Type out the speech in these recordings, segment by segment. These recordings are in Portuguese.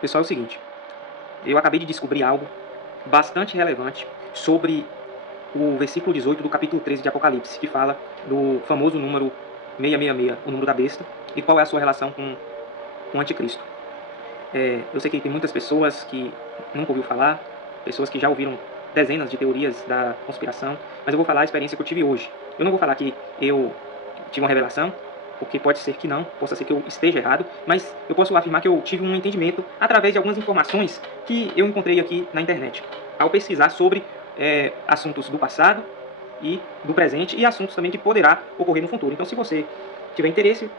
Pessoal, é o seguinte, eu acabei de descobrir algo bastante relevante sobre o versículo 18 do capítulo 13 de Apocalipse, que fala do famoso número 666, o número da besta, e qual é a sua relação com o anticristo. Eu sei que tem muitas pessoas que nunca ouviu falar, pessoas que já ouviram dezenas de teorias da conspiração, mas eu vou falar a experiência que eu tive hoje. Eu não vou falar que eu tive uma revelação, porque pode ser que não, possa ser que eu esteja errado, mas eu posso afirmar que eu tive um entendimento através de algumas informações que eu encontrei aqui na internet, ao pesquisar sobre assuntos do passado e do presente e assuntos também que poderá ocorrer no futuro. Então, se você tiver interesse,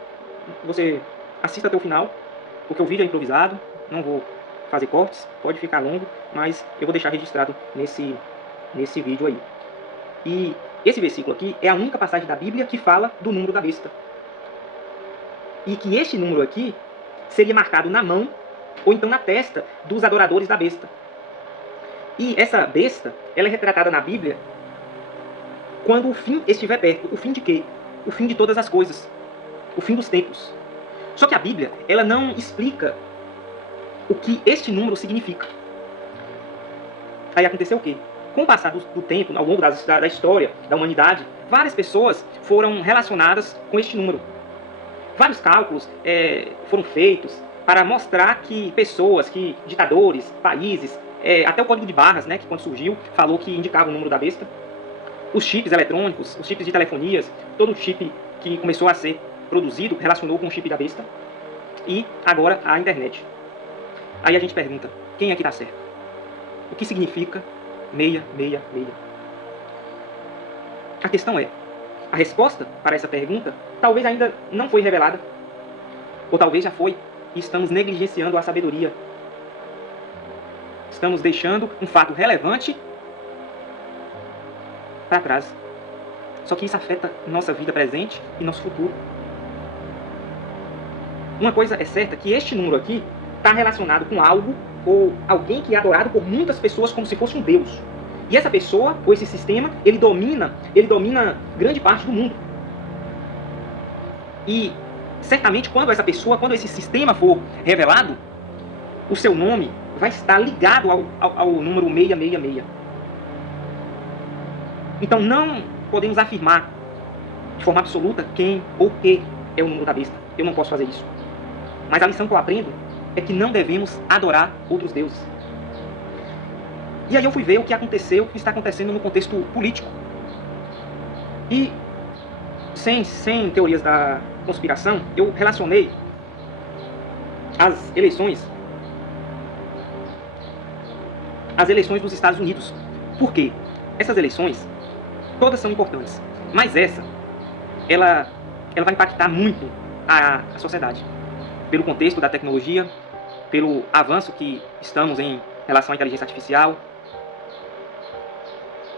você assista até o final, porque o vídeo é improvisado, não vou fazer cortes, pode ficar longo, mas eu vou deixar registrado nesse vídeo aí. E esse versículo aqui é a única passagem da Bíblia que fala do número da besta. E que este número aqui seria marcado na mão ou então na testa dos adoradores da besta. E essa besta, ela é retratada na Bíblia quando o fim estiver perto. O fim de quê? O fim de todas as coisas. O fim dos tempos. Só que a Bíblia, ela não explica o que este número significa. Aí aconteceu o quê? Com o passar do tempo, ao longo da história da humanidade, várias pessoas foram relacionadas com este número. Vários cálculos foram feitos para mostrar que pessoas, que ditadores, países, até o código de barras, né, que quando surgiu, falou que indicava o número da besta. Os chips eletrônicos, os chips de telefonias, todo chip que começou a ser produzido relacionou com o chip da besta. E agora a internet. Aí a gente pergunta, quem é que está certo? O que significa 666? A questão é, a resposta para essa pergunta talvez ainda não foi revelada. Ou talvez já foi e estamos negligenciando a sabedoria. Estamos deixando um fato relevante para trás. Só que isso afeta nossa vida presente e nosso futuro. Uma coisa é certa, que este número aqui está relacionado com algo ou alguém que é adorado por muitas pessoas como se fosse um deus. E essa pessoa, ou esse sistema, ele domina grande parte do mundo. E certamente quando esse sistema for revelado, o seu nome vai estar ligado ao número 666. Então não podemos afirmar de forma absoluta quem ou que é o número da besta. Eu não posso fazer isso. Mas a lição que eu aprendo é que não devemos adorar outros deuses. E aí eu fui ver o que aconteceu, o que está acontecendo no contexto político. E, sem teorias da conspiração, eu relacionei as eleições dos Estados Unidos. Por quê? Essas eleições, todas são importantes, mas ela vai impactar muito a sociedade. Pelo contexto da tecnologia, pelo avanço que estamos em relação à inteligência artificial.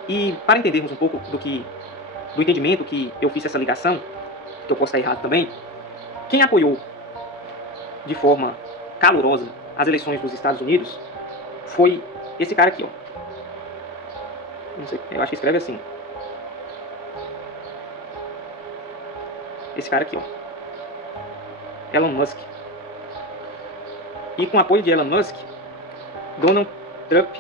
E para entendermos um pouco do entendimento que eu fiz essa ligação, que eu posso estar errado também, quem apoiou de forma calorosa as eleições dos Estados Unidos foi esse cara aqui, ó. Não sei, eu acho que escreve assim. Esse cara aqui, ó. Elon Musk. E com o apoio de Elon Musk, Donald Trump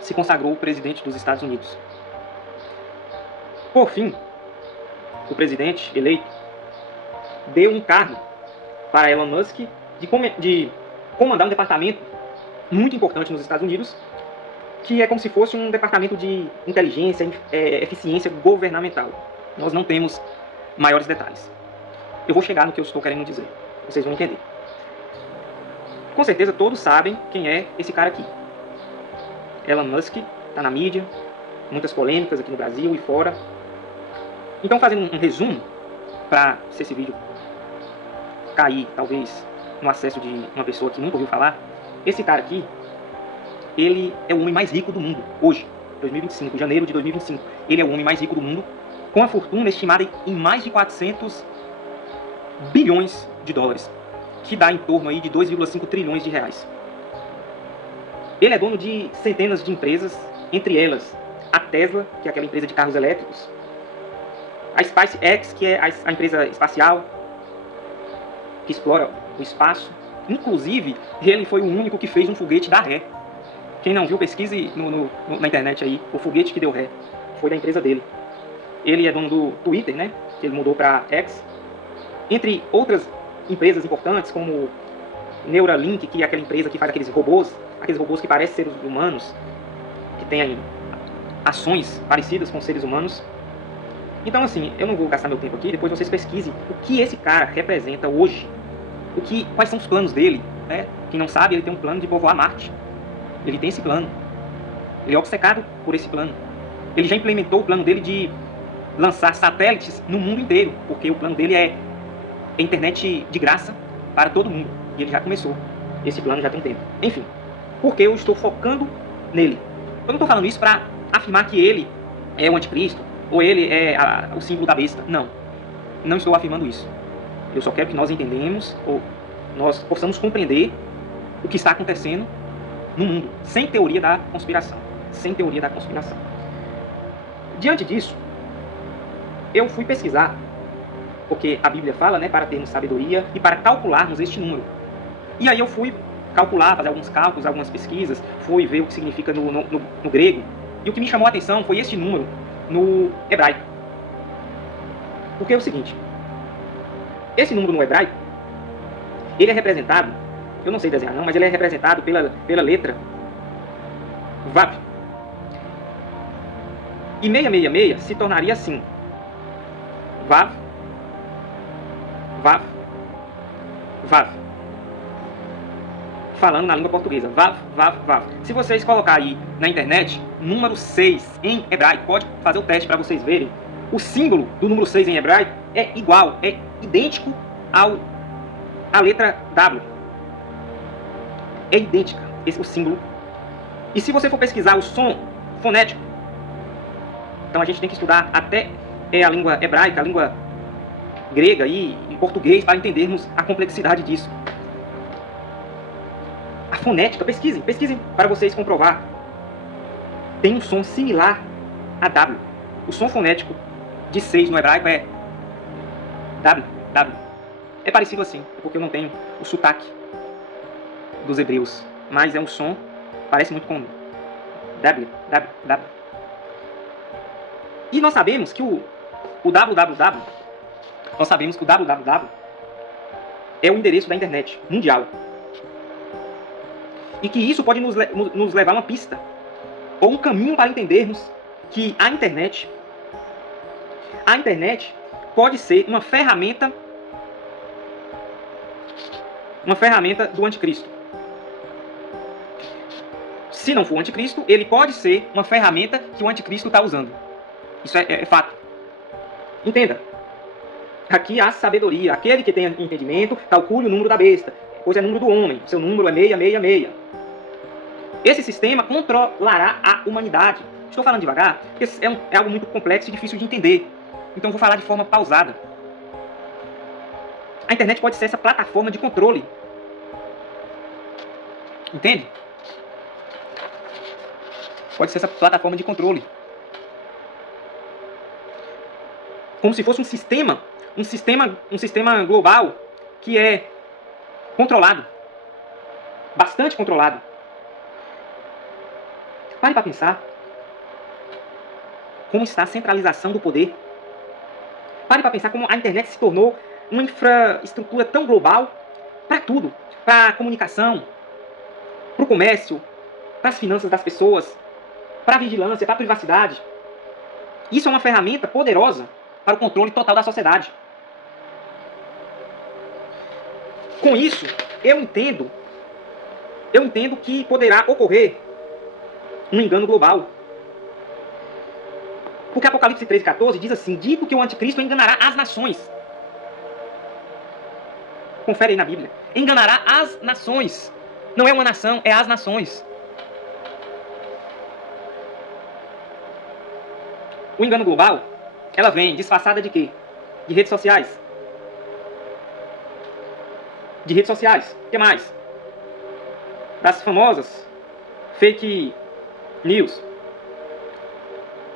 se consagrou presidente dos Estados Unidos. Por fim, o presidente eleito deu um cargo para Elon Musk de comandar um departamento muito importante nos Estados Unidos, que é como se fosse um departamento de inteligência, eficiência governamental. Nós não temos maiores detalhes. Eu vou chegar no que eu estou querendo dizer. Vocês vão entender. Com certeza todos sabem quem é esse cara aqui. Elon Musk, está na mídia, muitas polêmicas aqui no Brasil e fora. Então, fazendo um resumo, para se esse vídeo cair, talvez, no acesso de uma pessoa que nunca ouviu falar, esse cara aqui, ele é o homem mais rico do mundo, hoje, 2025, janeiro de 2025. Ele é o homem mais rico do mundo, com a fortuna estimada em mais de 400 bilhões de dólares, que dá em torno aí de 2,5 trilhões de reais. Ele é dono de centenas de empresas, entre elas a Tesla, que é aquela empresa de carros elétricos, a SpaceX, que é a empresa espacial, que explora o espaço. Inclusive, ele foi o único que fez um foguete dar ré. Quem não viu, pesquise na internet aí, o foguete que deu ré. Foi da empresa dele. Ele é dono do Twitter, né? Que ele mudou para X. Entre outras empresas importantes, como Neuralink, que é aquela empresa que faz aqueles robôs que parecem seres humanos, que tem ações parecidas com seres humanos. Então, assim, eu não vou gastar meu tempo aqui, depois vocês pesquisem o que esse cara representa hoje, quais são os planos dele, né? Quem não sabe, ele tem um plano de povoar Marte. Ele tem esse plano. Ele é obcecado por esse plano. Ele já implementou o plano dele de lançar satélites no mundo inteiro, porque o plano dele é internet de graça para todo mundo. E ele já começou. Esse plano já tem tempo. Enfim, porque eu estou focando nele. Eu não estou falando isso para afirmar que ele é o anticristo, ou ele é o símbolo da besta. Não. Não estou afirmando isso. Eu só quero que nós entendamos, ou nós possamos compreender o que está acontecendo no mundo, sem teoria da conspiração. Sem teoria da conspiração. Diante disso, eu fui pesquisar, porque a Bíblia fala, né, para termos sabedoria e para calcularmos este número. E aí eu fui calcular, fazer alguns cálculos, algumas pesquisas, fui ver o que significa no grego. E o que me chamou a atenção foi este número no hebraico. Porque é o seguinte, esse número no hebraico, ele é representado, eu não sei desenhar não, mas ele é representado pela letra Vav. E 666 se tornaria assim. Vav, Vav, Vav. Falando na língua portuguesa. Vav, Vav, Vav. Se vocês colocarem aí na internet, número 6 em hebraico, pode fazer o teste para vocês verem. O símbolo do número 6 em hebraico é igual, é idêntico à letra W. É idêntica o símbolo. E se você for pesquisar o som fonético, então a gente tem que estudar até a língua hebraica, a língua grega e em português para entendermos a complexidade disso. A fonética, pesquisem para vocês comprovar. Tem um som similar a W. O som fonético de 6 no hebraico é W, W. É parecido assim, porque eu não tenho o sotaque dos hebreus, mas é um som, parece muito com W, W, W. E nós sabemos que o www, nós sabemos que o www é o endereço da internet mundial. E que isso pode nos levar a uma pista, ou um caminho para entendermos que a internet pode ser uma ferramenta do anticristo. Se não for o anticristo, ele pode ser uma ferramenta que o anticristo está usando. Isso é fato. Entenda. Aqui há sabedoria. Aquele que tem entendimento, calcule o número da besta, pois é o número do homem. Seu número é 666. Esse sistema controlará a humanidade. Estou falando devagar, porque é algo muito complexo e difícil de entender. Então vou falar de forma pausada. A internet pode ser essa plataforma de controle. Entende? Pode ser essa plataforma de controle. Como se fosse um sistema global que é controlado. Bastante controlado. Pare para pensar. Como está a centralização do poder. Pare para pensar como a internet se tornou uma infraestrutura tão global para tudo. Para a comunicação, para o comércio, para as finanças das pessoas, para a vigilância, para a privacidade. Isso é uma ferramenta poderosa para o controle total da sociedade. Com isso, eu entendo que poderá ocorrer um engano global. Porque Apocalipse 13:14 diz assim: dito que o anticristo enganará as nações. Confere aí na Bíblia. Enganará as nações. Não é uma nação, é as nações. O engano global, ela vem disfarçada de quê? De redes sociais. De redes sociais. O que mais? Das famosas fake news.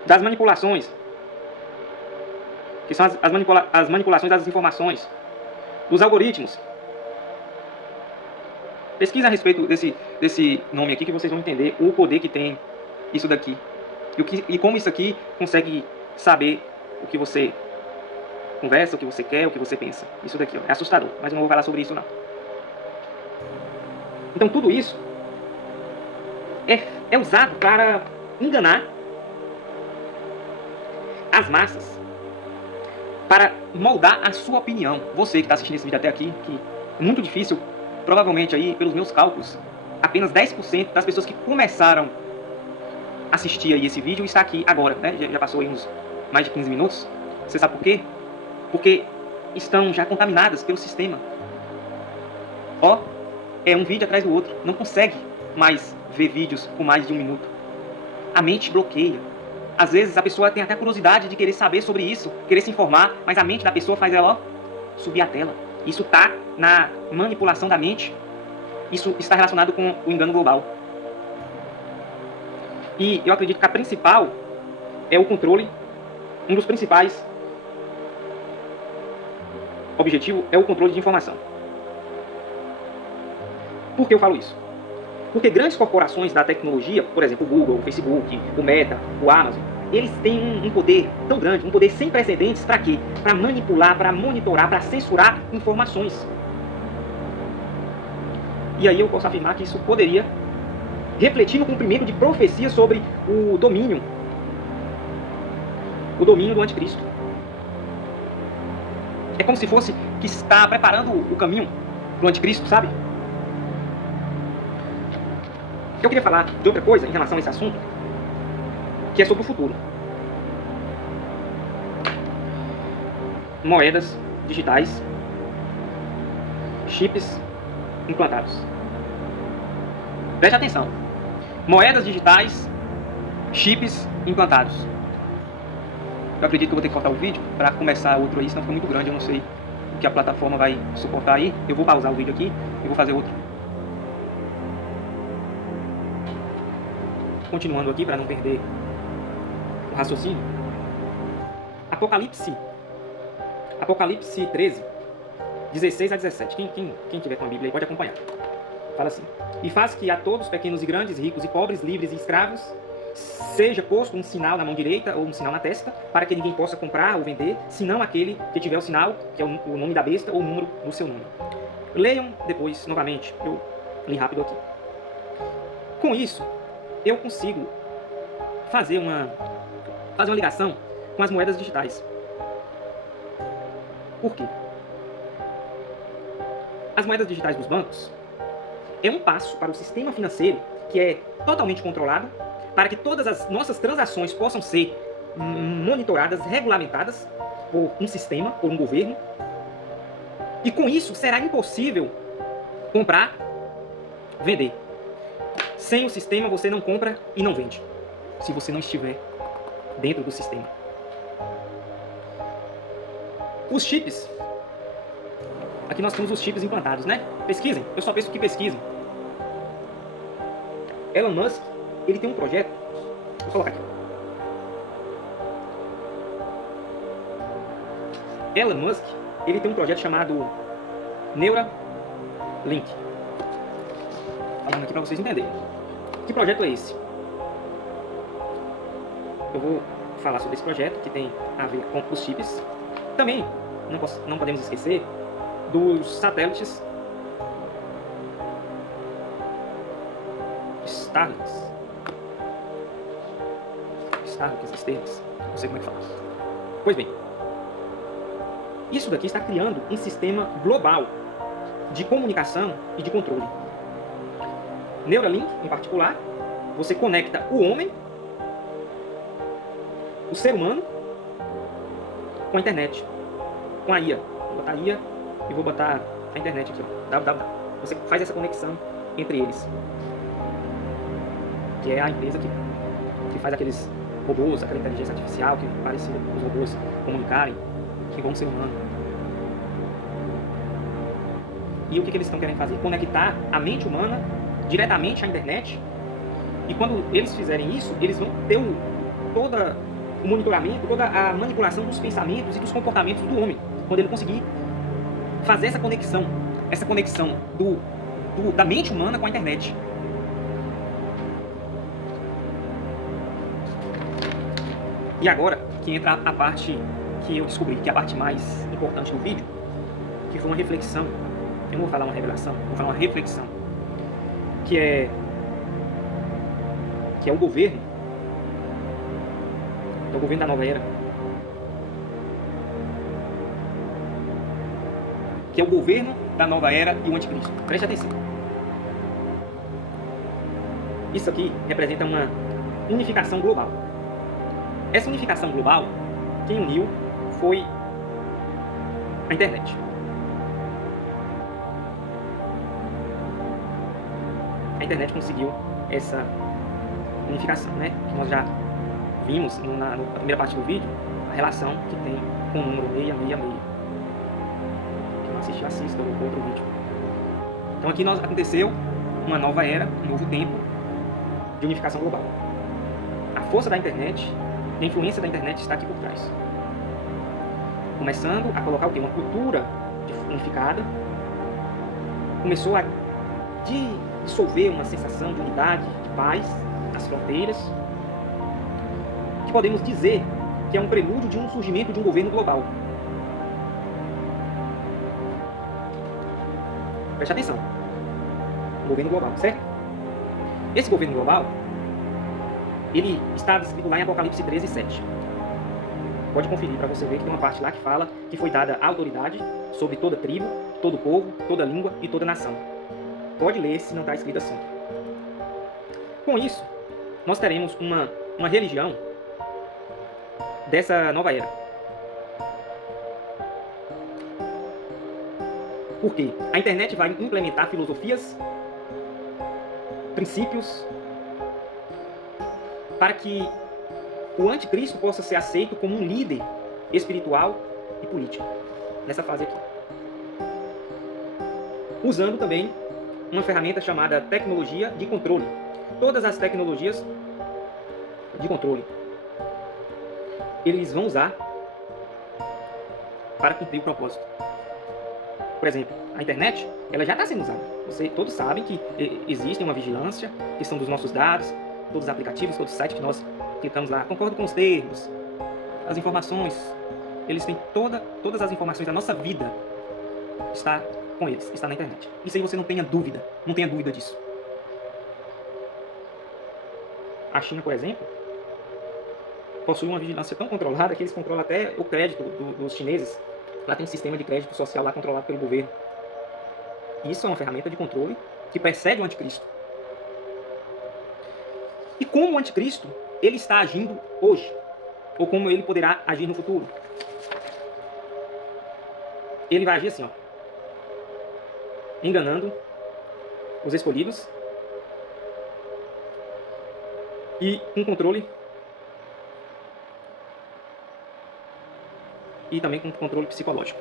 Das manipulações. Que são as manipulações das informações. Dos algoritmos. Pesquisa a respeito desse nome aqui que vocês vão entender o poder que tem isso daqui. E como isso aqui consegue saber o que você conversa, o que você quer, o que você pensa. Isso daqui, ó, é assustador, mas eu não vou falar sobre isso não. Então tudo isso é usado para enganar as massas, para moldar a sua opinião. Você que está assistindo esse vídeo até aqui, que é muito difícil, provavelmente aí, pelos meus cálculos, apenas 10% das pessoas que começaram a assistir aí esse vídeo está aqui agora, né? Já passou aí uns mais de 15 minutos. Você sabe por quê? Porque estão já contaminadas pelo sistema. Ó, é um vídeo atrás do outro. Não consegue mais ver vídeos com mais de 1 minuto. A mente bloqueia. Às vezes a pessoa tem até a curiosidade de querer saber sobre isso, querer se informar, mas a mente da pessoa faz ela, ó, subir a tela. Isso está na manipulação da mente. Isso está relacionado com o engano global. E eu acredito que a principal é o controle. Um dos principais objetivos é o controle de informação. Por que eu falo isso? Porque grandes corporações da tecnologia, por exemplo, o Google, o Facebook, o Meta, o Amazon, eles têm um poder tão grande, um poder sem precedentes, para quê? Para manipular, para monitorar, para censurar informações. E aí eu posso afirmar que isso poderia refletir no cumprimento de profecias sobre o domínio do anticristo. É como se fosse que está preparando o caminho do anticristo, sabe? Eu queria falar de outra coisa em relação a esse assunto, que é sobre o futuro. Moedas digitais, chips implantados. Preste atenção. Moedas digitais, chips implantados. Eu acredito que eu vou ter que cortar o vídeo para começar outro aí, senão fica muito grande, eu não sei o que a plataforma vai suportar aí. Eu vou pausar o vídeo aqui e vou fazer outro. Continuando aqui para não perder o raciocínio. Apocalipse 13, 16 a 17. Quem tiver com a Bíblia aí pode acompanhar. Fala assim: e faz que a todos, pequenos e grandes, ricos e pobres, livres e escravos, seja posto um sinal na mão direita ou um sinal na testa, para que ninguém possa comprar ou vender, senão aquele que tiver o sinal, que é o nome da besta ou o número do seu nome. Leiam depois novamente, eu li rápido aqui. Com isso, eu consigo fazer uma ligação com as moedas digitais. Por quê? As moedas digitais dos bancos é um passo para o sistema financeiro que é totalmente controlado, para que todas as nossas transações possam ser monitoradas, regulamentadas por um sistema, por um governo. E com isso será impossível comprar, vender. Sem o sistema você não compra e não vende, se você não estiver dentro do sistema. Os chips. Aqui nós temos os chips implantados, né? Pesquisem, eu só penso que pesquisem. Elon Musk, ele tem um projeto. Vou colocar aqui. Elon Musk, ele tem um projeto chamado Neuralink. Falando aqui para vocês entenderem. Que projeto é esse? Eu vou falar sobre esse projeto que tem a ver com os chips. Também não podemos esquecer dos satélites Starlink, estrelas, não sei como é que fala. Pois bem, isso daqui está criando um sistema global de comunicação e de controle. Neuralink, em particular, você conecta o homem, o ser humano, com a internet, com a IA. Vou botar a IA e vou botar a internet aqui, ó, www. Você faz essa conexão entre eles, que é a empresa que faz aqueles robôs, aquela inteligência artificial que parece os robôs comunicarem igual um ser humano. E o que eles estão querendo fazer? Conectar a mente humana diretamente à internet. E quando eles fizerem isso, eles vão ter todo o monitoramento, toda a manipulação dos pensamentos e dos comportamentos do homem. Quando ele conseguir fazer essa conexão da mente humana com a internet. E agora que entra a parte que eu descobri, que é a parte mais importante do vídeo, que foi uma reflexão. Eu não vou falar uma revelação, vou falar uma reflexão. Que é o governo. É o governo da nova era. Que é o governo da nova era e o anticristo. Preste atenção. Isso aqui representa uma unificação global. Essa unificação global, quem uniu foi a internet. A internet conseguiu essa unificação, né? Que nós já vimos na primeira parte do vídeo, a relação que tem com o número 666. Quem não assistiu, assista o outro vídeo. Então aqui aconteceu uma nova era, um novo tempo de unificação global. A força da internet, a influência da internet está aqui por trás. Começando a colocar o quê? Uma cultura unificada. Começou a dissolver uma sensação de unidade, de paz nas fronteiras, que podemos dizer que é um prelúdio de um surgimento de um governo global. Preste atenção. Um governo global, certo? Esse governo global, ele está descrito lá em Apocalipse 13, 7. Pode conferir para você ver que tem uma parte lá que fala que foi dada autoridade sobre toda tribo, todo povo, toda língua e toda nação. Pode ler se não está escrito assim. Com isso, nós teremos uma religião dessa nova era. Por quê? A internet vai implementar filosofias, princípios, para que o anticristo possa ser aceito como um líder espiritual e político, nessa fase aqui. Usando também uma ferramenta chamada tecnologia de controle. Todas as tecnologias de controle eles vão usar para cumprir o propósito. Por exemplo, a internet, ela já está sendo usada. Todos sabem que existe uma vigilância, questão dos nossos dados, todos os aplicativos, todos os sites que nós clicamos lá, concordo com os termos, as informações, eles têm todas as informações da nossa vida, está com eles, está na internet. Isso aí você não tenha dúvida disso. A China, por exemplo, possui uma vigilância tão controlada que eles controlam até o crédito dos chineses. Lá tem um sistema de crédito social lá controlado pelo governo. Isso é uma ferramenta de controle que precede o anticristo. E como o anticristo, ele está agindo hoje? Ou como ele poderá agir no futuro? Ele vai agir assim, ó, enganando os escolhidos e com controle e também com controle psicológico.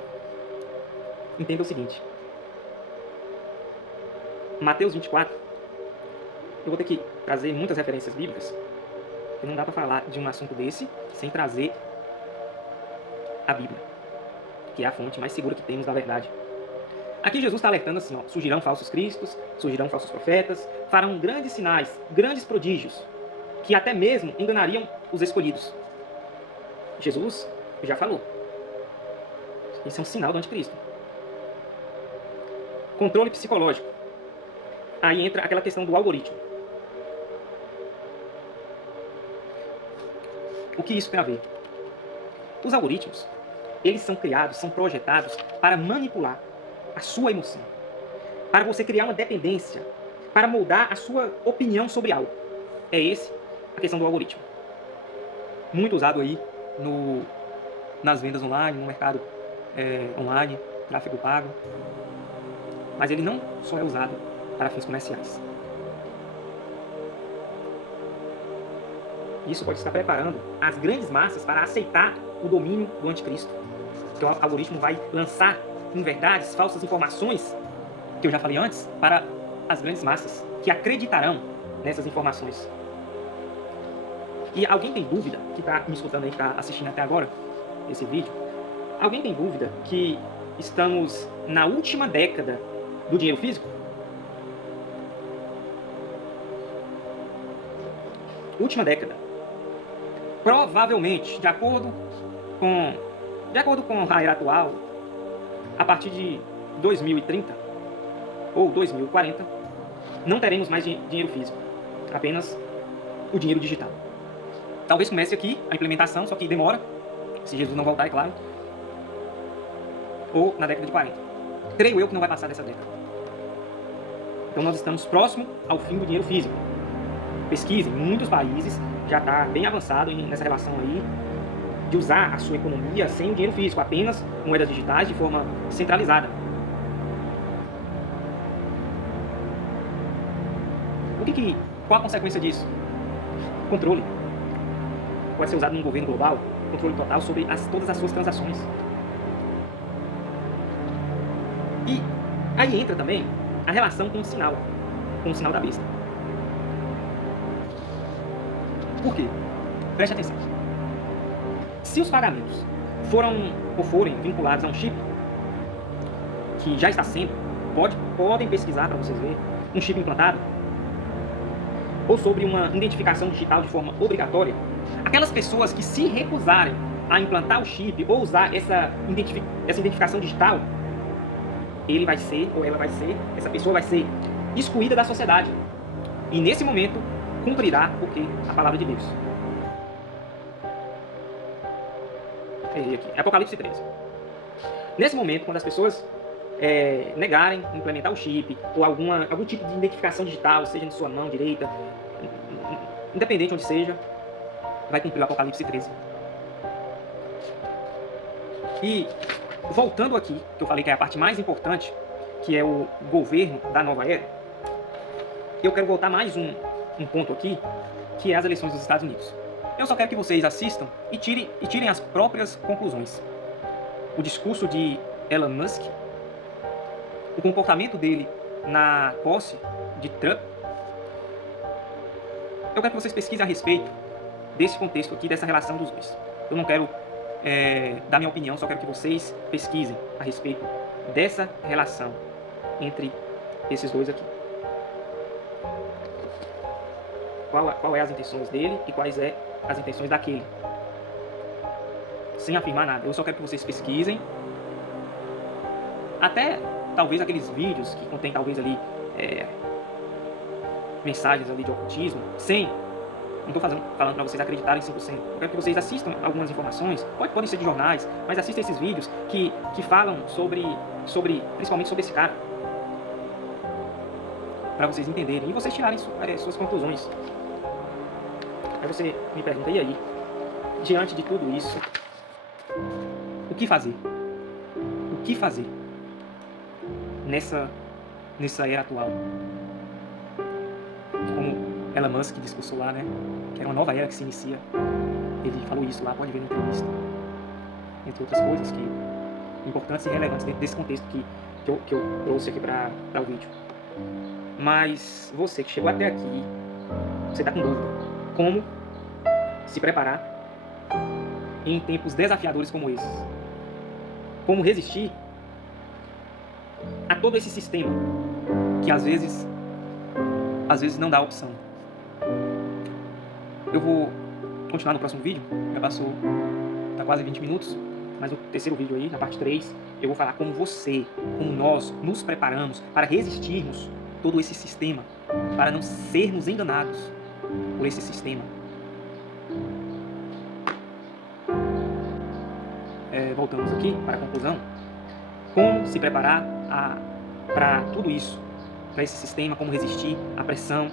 Entenda o seguinte. Mateus 24, eu vou ter que trazer muitas referências bíblicas, porque não dá para falar de um assunto desse sem trazer a Bíblia, que é a fonte mais segura que temos da verdade. Aqui Jesus está alertando assim, ó, surgirão falsos cristos, surgirão falsos profetas, farão grandes sinais, grandes prodígios, que até mesmo enganariam os escolhidos. Jesus já falou. Isso é um sinal do anticristo. Controle psicológico. Aí entra aquela questão do algoritmo. O que isso tem a ver? Os algoritmos, eles são criados, são projetados para manipular a sua emoção, para você criar uma dependência, para moldar a sua opinião sobre algo. É esse a questão do algoritmo. Muito usado aí nas vendas online, no mercado online, tráfego pago. Mas ele não só é usado para fins comerciais. Isso pode estar preparando as grandes massas para aceitar o domínio do anticristo. Então o algoritmo vai lançar inverdades, falsas informações, que eu já falei antes, para as grandes massas, que acreditarão nessas informações. E alguém tem dúvida, que está me escutando aí, que está assistindo até agora esse vídeo, alguém tem dúvida que estamos na última década do dinheiro físico? última década. Provavelmente, de acordo com a era atual, a partir de 2030 ou 2040, não teremos mais dinheiro físico, apenas o dinheiro digital. Talvez comece aqui a implementação, só que demora, se Jesus não voltar, é claro, ou na década de 40. Creio eu que não vai passar dessa década. Então nós estamos próximo ao fim do dinheiro físico. Pesquisem, muitos países já está bem avançado nessa relação aí de usar a sua economia sem o dinheiro físico, apenas moedas digitais de forma centralizada. Qual a consequência disso? Controle. Pode ser usado num governo global, controle total sobre todas as suas transações. E aí entra também a relação com o sinal da besta. Por quê? Preste atenção. Se os pagamentos forem vinculados a um chip, que já está sendo, podem pesquisar para vocês verem, um chip implantado, ou sobre uma identificação digital de forma obrigatória, aquelas pessoas que se recusarem a implantar o chip ou usar essa identificação digital, ele vai ser, ou ela vai ser, essa pessoa vai ser excluída da sociedade. E nesse momento, cumprirá o que? A palavra de Deus. Aqui. Apocalipse 13. Nesse momento, quando as pessoas negarem implementar o chip ou algum tipo de identificação digital, seja na sua mão direita, independente onde seja, vai cumprir o Apocalipse 13. E voltando aqui, que eu falei que é a parte mais importante, que é o governo da nova era, eu quero voltar mais um ponto aqui, que é as eleições dos Estados Unidos. Eu só quero que vocês assistam e tirem as próprias conclusões. O discurso de Elon Musk, o comportamento dele na posse de Trump. Eu quero que vocês pesquisem a respeito desse contexto aqui, dessa relação dos dois. Eu não quero dar minha opinião, só quero que vocês pesquisem a respeito dessa relação entre esses dois aqui. Qual é as intenções dele e quais é as intenções daquele. Sem afirmar nada. Eu só quero que vocês pesquisem. Até talvez aqueles vídeos que contém talvez ali mensagens ali de ocultismo, não estou falando para vocês acreditarem 100%. Eu quero que vocês assistam algumas informações, podem ser de jornais, mas assistam esses vídeos que falam principalmente sobre esse cara, para vocês entenderem e vocês tirarem suas conclusões. Aí você me pergunta, e aí? Diante de tudo isso, o que fazer? O que fazer nessa era atual? Como Elon Musk discursou lá, né? Que era uma nova era que se inicia. Ele falou isso lá, pode ver na entrevista. Entre outras coisas importantes e relevantes dentro desse contexto que eu trouxe aqui para o vídeo. Mas você que chegou até aqui, você está com dúvida. Como se preparar em tempos desafiadores como esses? Como resistir a todo esse sistema que às vezes não dá opção? Eu vou continuar no próximo vídeo, já passou, tá quase 20 minutos, mas no terceiro vídeo aí, na parte 3, eu vou falar como nós nos preparamos para resistirmos todo esse sistema, para não sermos enganados por esse sistema. Voltamos aqui para a conclusão. Como se preparar para tudo isso, para esse sistema, como resistir à pressão,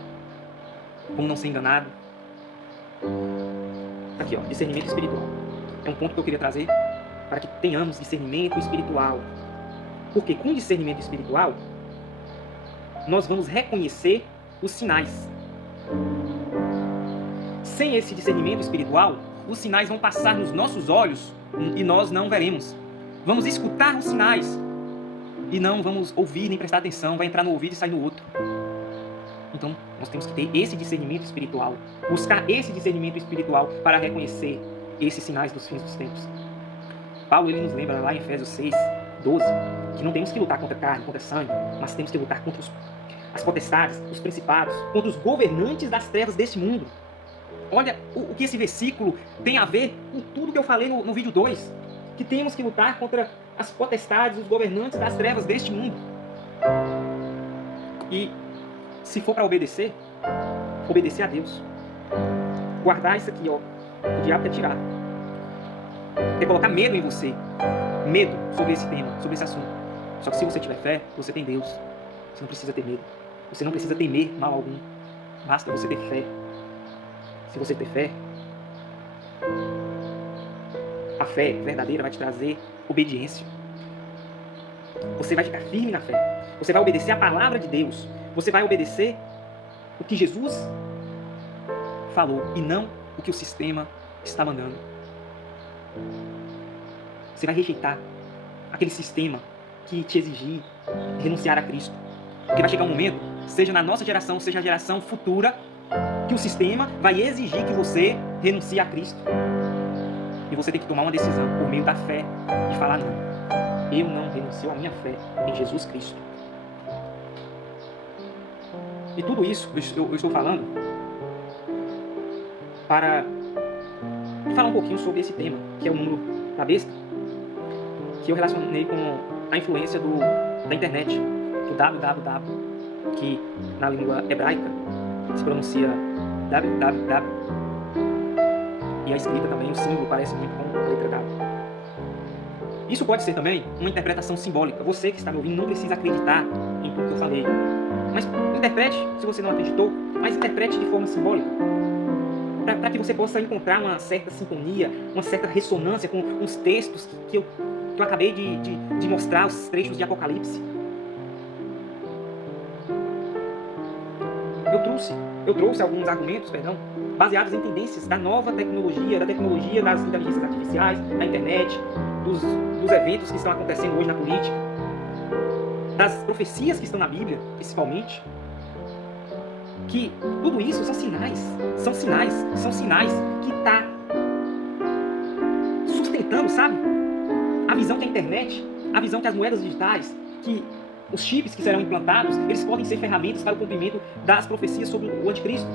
como não ser enganado. Aqui, ó, discernimento espiritual. É um ponto que eu queria trazer para que tenhamos discernimento espiritual. Porque com discernimento espiritual, nós vamos reconhecer os sinais. Sem esse discernimento espiritual, os sinais vão passar nos nossos olhos e nós não veremos. Vamos escutar os sinais e não vamos ouvir nem prestar atenção. Vai entrar no ouvido e sair no outro. Então, nós temos que ter esse discernimento espiritual. Buscar esse discernimento espiritual para reconhecer esses sinais dos fins dos tempos. Paulo, ele nos lembra lá em Efésios 6, 12, que não temos que lutar contra carne, contra sangue, mas temos que lutar contra as potestades, os principados, contra os governantes das trevas deste mundo. Olha o que esse versículo tem a ver com tudo que eu falei no vídeo 2. Que temos que lutar contra as potestades, os governantes das trevas deste mundo. E se for para obedecer a Deus. Guardar isso aqui, ó. O diabo quer tirar. Quer colocar medo em você. Medo sobre esse tema, sobre esse assunto. Só que se você tiver fé, você tem Deus. Você não precisa ter medo. Você não precisa temer mal algum. Basta você ter fé. Se você ter fé, a fé verdadeira vai te trazer obediência. Você vai ficar firme na fé. Você vai obedecer a palavra de Deus. Você vai obedecer o que Jesus falou e não o que o sistema está mandando. Você vai rejeitar aquele sistema que te exigir renunciar a Cristo. Porque vai chegar um momento, seja na nossa geração, seja na geração futura, que o sistema vai exigir que você renuncie a Cristo. E você tem que tomar uma decisão por meio da fé e falar: não, eu não renuncio à minha fé em Jesus Cristo. E tudo isso eu estou falando para falar um pouquinho sobre esse tema, que é o número da besta, que eu relacionei com a influência da internet, do www, que na língua hebraica se pronuncia www, e a escrita também, o símbolo parece muito com a letra W. Isso pode ser também uma interpretação simbólica. Você que está me ouvindo não precisa acreditar em tudo que eu falei, mas interprete, se você não acreditou, mas interprete de forma simbólica, para que você possa encontrar uma certa sintonia, uma certa ressonância com os textos que eu acabei de mostrar, os trechos de Apocalipse. Eu trouxe alguns argumentos, baseados em tendências da nova tecnologia, da tecnologia das inteligências artificiais, da internet, dos eventos que estão acontecendo hoje na política, das profecias que estão na Bíblia, principalmente, que tudo isso são sinais que está sustentando, sabe? A visão que a internet, a visão que as moedas digitais, que os chips que serão implantados, eles podem ser ferramentas para o cumprimento das profecias sobre o anticristo.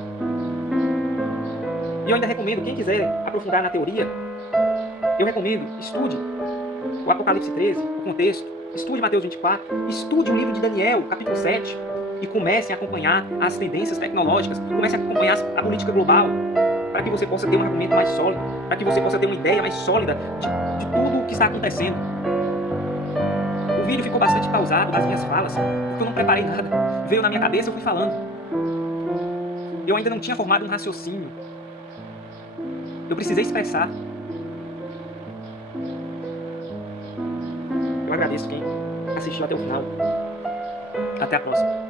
E eu ainda recomendo, quem quiser aprofundar na teoria, eu recomendo, estude o Apocalipse 13, o contexto, estude Mateus 24, estude o livro de Daniel, capítulo 7, e comecem a acompanhar as tendências tecnológicas, comecem a acompanhar a política global, para que você possa ter um argumento mais sólido, para que você possa ter uma ideia mais sólida de tudo o que está acontecendo. O vídeo ficou bastante pausado das minhas falas, porque eu não preparei nada. Veio na minha cabeça e eu fui falando. Eu ainda não tinha formado um raciocínio. Eu precisei expressar. Eu agradeço quem assistiu até o final. Até a próxima.